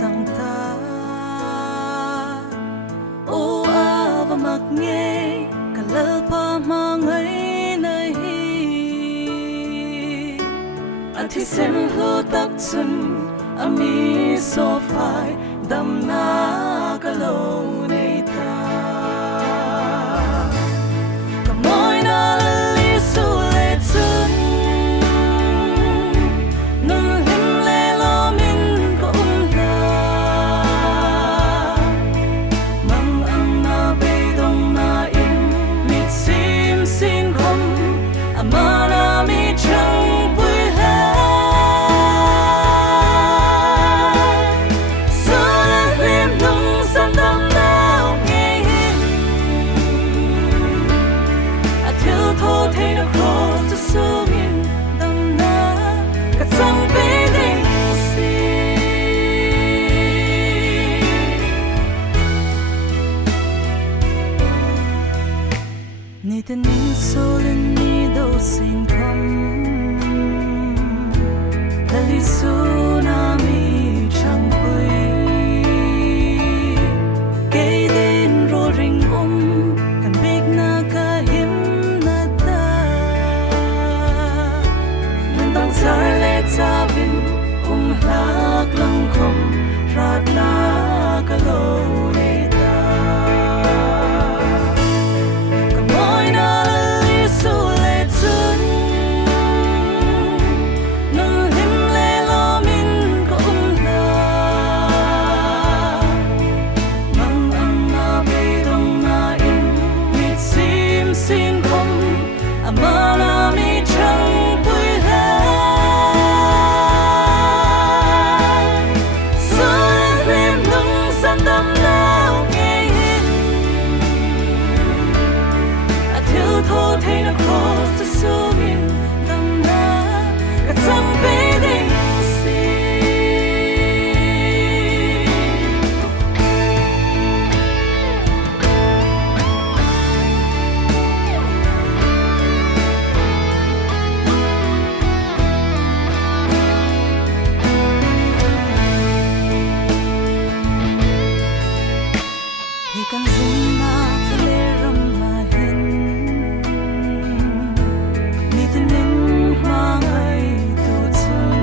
chẳng ta ô a và mặc nghe cả lỡ pa mang ấy nơi anh thì xem lo tắc chân ami so phai đam na cả lâu này ta cả mỗi na lý su lệ chân nâng him lệ lo min cũng là mang ang na bê đông na in mít sim xin không ama na mi chẳng bùi ni tên nín sâu lên ni đâu xin không là lý số na mi chẳng quay cái đến rồi rình cần biết na cả hiếm na ta mình đang trái lệ cha vinh lạc lăng không rát na cả lâu này kan zin na le ram ma hin ni tin nin ma ngai tu chun